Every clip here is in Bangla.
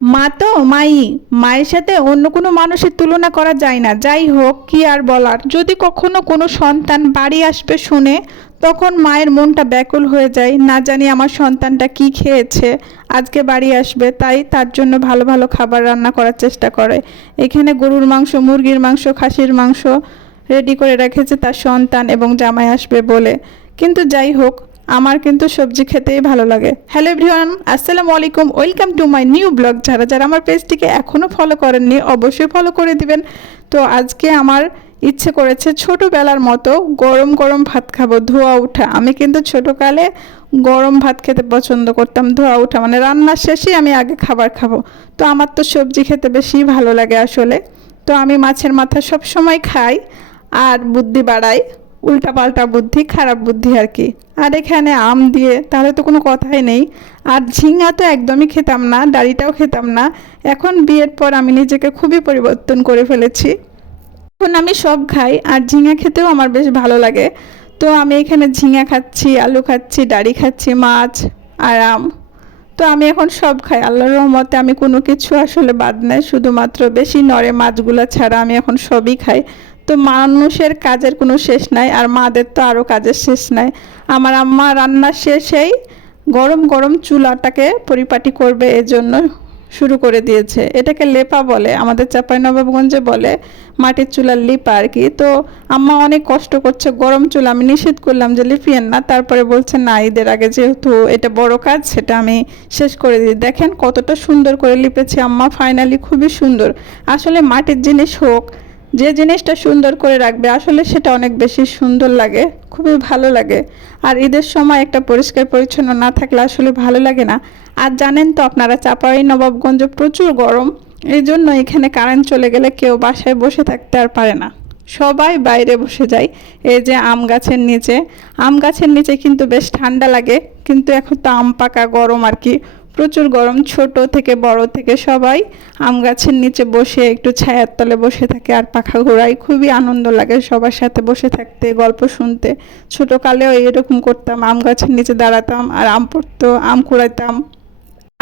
মা তো, মাই, মায়ের সাথে অন্য কোনো মানুষের তুলনা করা যায় না। যাই হোক, কি আর বলার। যদি কখনো কোনো সন্তান বাড়ি আসবে শুনে, তখন মায়ের মনটা ব্যাকুল হয়ে যায়। না জানি আমার সন্তানটা কি খেয়েছে, আজকে বাড়ি আসবে, তাই তার জন্য ভালো ভালো খাবার রান্না করার চেষ্টা করে। এখানে গরুর মাংস, মুরগির মাংস, খাসির মাংস রেডি করে রেখেছে তার সন্তান এবং জামাই আসবে বলে। কিন্তু যাই হোক আমার কিন্তু সবজি খেতেই ভালো লাগে। হ্যালো এভরিওয়ান আসসালামু আলাইকুম। Welcome to my new blog যারা যারা আমার পেজটিকে এখনও ফলো করেননি, অবশ্যই ফলো করে দিবেন। তো আজকে আমার ইচ্ছে করেছে ছোটোবেলার মতো গরম গরম ভাত খাব, ধোয়া উঠা। আমি কিন্তু ছোটোকালে গরম ভাত খেতে পছন্দ করতাম, ধোয়া উঠা। মানে রান্নার শেষেই আমি আগে খাবার খাব। তো আমার তো সবজি খেতে বেশি ভালো লাগে আসলে। তো আমি মাছের মাথা সব সময় খাই, আর বুদ্ধি বাড়াই। উল্টাপাল্টা বুদ্ধি, খারাপ বুদ্ধি আর কি। আর এখানে আম দিয়ে, তাহলে তো কোনো কথাই নেই। আর ঝিঙা তো একদমই খেতাম না ডাড়িটাও খেতাম না। এখন বিয়ের পর আমি নিজেকে খুবই পরিবর্তন করে ফেলেছি। এখন আমি সব খাই, আর ঝিঙা খেতেও আমার বেশ ভালো লাগে। তো আমি এখানে ঝিঙা খাচ্ছি, আলু খাচ্ছি ডাড়ি খাচ্ছি, মাছ আর আম। তো আমি এখন সব খাই। আল্লাহর রহমতে আমি কোনো কিছু আসলে বাদ নাই। শুধুমাত্র বেশি নড়ে মাছগুলো ছাড়া আমি এখন সবই খাই। তো মানুষের কাজের কোনো শেষ নাই আর মাদের তো আরও কাজের শেষ নাই। আমার আম্মা রান্না শেষেই গরম গরম চুলাটাকে পরিপাটি করবে এজন্য শুরু করে দিয়েছে। এটাকে লেপা বলে, আমাদের চাঁপাইনবাবগঞ্জে বলে, মাটির চুলার লিপা আর কি। তো আম্মা অনেক কষ্ট করছে, গরম চুলা আমি নিষেধ করলাম যে লিপিয়েন না। তারপরে বলছে, না, ঈদের আগে যেহেতু এটা বড় কাজ, সেটা আমি শেষ করে দিই। দেখেন কতটা সুন্দর করে লিপেছে আম্মা ফাইনালি খুবই সুন্দর। আসলে মাটির জিনিস হোক যে জিনিসটা সুন্দর করে রাখবে, আসলে সেটা অনেক বেশি সুন্দর লাগে, খুবই ভালো লাগে। আর ঈদের সময় একটা পরিষ্কার পরিচ্ছন্ন না থাকলে আসলে ভালো লাগে না। আর জানেন তো আপনারা, চাপাই নবাবগঞ্জে প্রচুর গরম, এই জন্য এখানে কারেন্ট চলে গেলে কেউ বাসায় বসে থাকতে আর পারে না। সবাই বাইরে বসে যায়, এই যে আম গাছের নিচে। আম গাছের নিচে কিন্তু বেশ ঠান্ডা লাগে, কিন্তু এখন তো আম পাকা গরম আর কি। প্রচুর গরম, ছোট থেকে বড় থেকে সবাই আম গাছের নিচে বসে একটু ছায়ার তলে বসে থাকে আর পাখা ঘোরায়। খুবই আনন্দ লাগে সবার সাথে বসে থাকতে, গল্প শুনতে। ছোটোকালেও এরকম করতাম, আম গাছের নিচে দাঁড়াতাম আর আম পড়তো, আম কুড়াইতাম।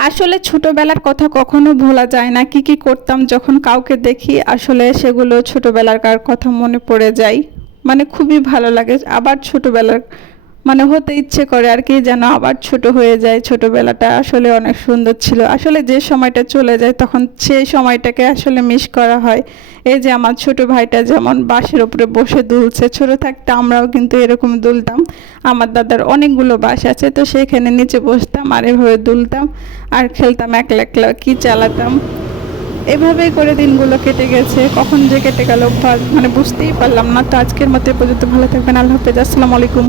আসলে ছোটবেলার কথা কখনো ভোলা যায় না, কি কি করতাম যখন কাউকে দেখি, আসলে সেগুলো ছোটবেলাকার কথা মনে পড়ে যায়। মানে খুবই ভালো লাগে, আবার ছোটবেলার মানে হতে ইচ্ছে করে আর কি যেন আবার ছোট হয়ে যায়। ছোটবেলাটা আসলে অনেক সুন্দর ছিল। আসলে যে সময়টা চলে যায় তখন সেই সময়টাকে আসলে মিস করা হয়। এই যে আমার ছোট ভাইটা যেমন বাসের উপরে বসে দুলছে, ছোট থাকতে আমরাও কিন্তু এরকম দুলতাম। আমার দাদার অনেকগুলো বাস আছে, তো সেখানে নিচে বসতাম আর এভাবে দুলতাম আর খেলতাম একলা একলা কী চালাতাম। এভাবেই করে দিনগুলো কেটে গেছে। কখন যে কেটে গেল মানে বুঝতেই পারলাম না। তো আজকের মতো পর্যন্ত ভালো থাকবেন। আল্লাহ হাফেজ। আসসালামু আলাইকুম।